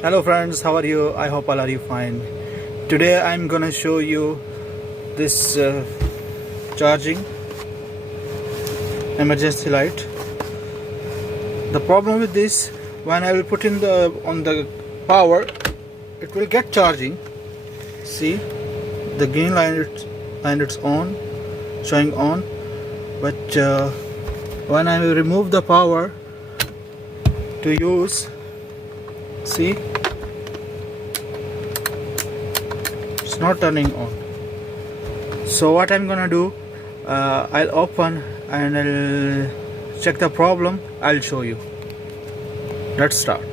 Hello friends, how are you? I hope all are you fine. Today I'm gonna show you this charging emergency light. The problem with this, when I will put in on the power, it will get charging. See, the green line it's on, showing on, but when I will remove the power to use, see, it's not turning on. So what I'm gonna do, I'll open and I'll check the problem. I'll show you. Let's start.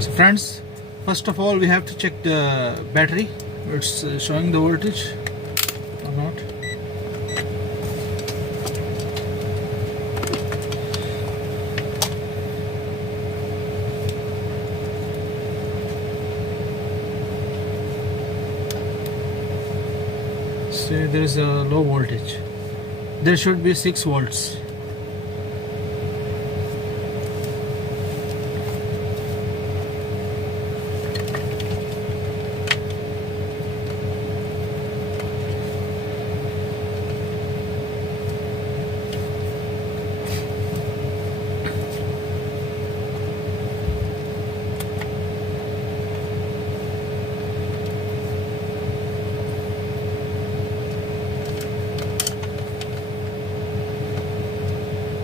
So friends, first of all we have to check the battery. It's showing the voltage or not. See, there is a low voltage. There should be 6 volts.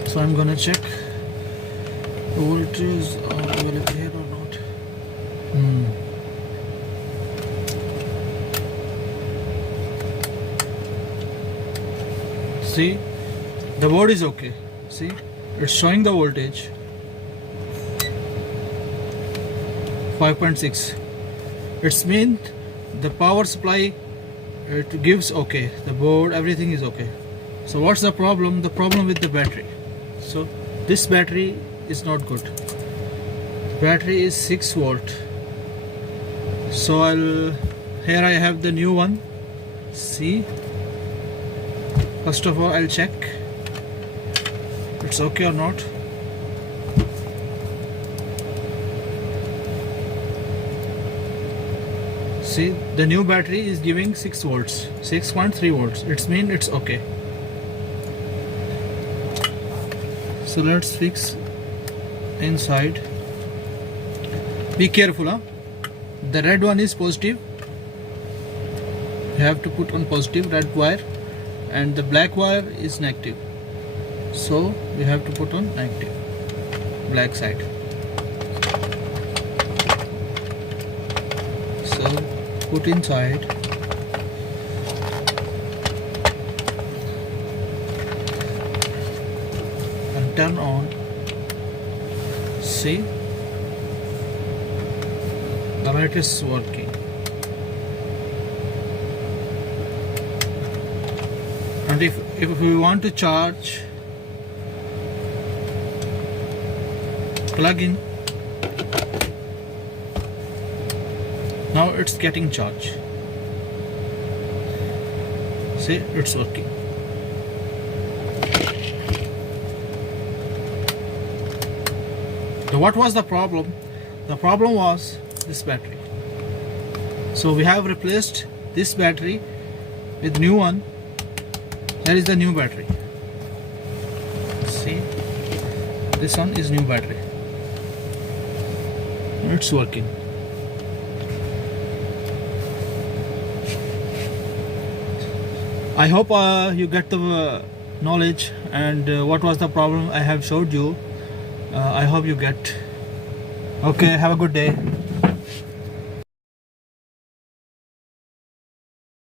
So I'm gonna check the voltage available here or not. See, the board is okay. See, it's showing the voltage 5.6. It's mean the power supply it gives okay. The board, everything is okay. So what's the problem? The problem with the battery. So this battery is not good. Battery is 6 volt. So here I have the new one. See, first of all I'll check it's okay or not. See, the new battery is giving 6 volts, 6.3 volts. It's mean it's okay. So let's fix inside. Be careful, huh? The red one is positive. You have to put on positive red wire, and the black wire is negative. So we have to put on negative. black side. So put inside and turn on. See, the light is working. And if we want to charge, plug in. Now it's getting charged. See, it's working. So what was the problem? The problem was this battery. So we have replaced this battery with new one. There is the new battery. See, this one is new battery. It's working. I hope you get the knowledge and what was the problem I have showed you. I hope you get. Okay, have a good day.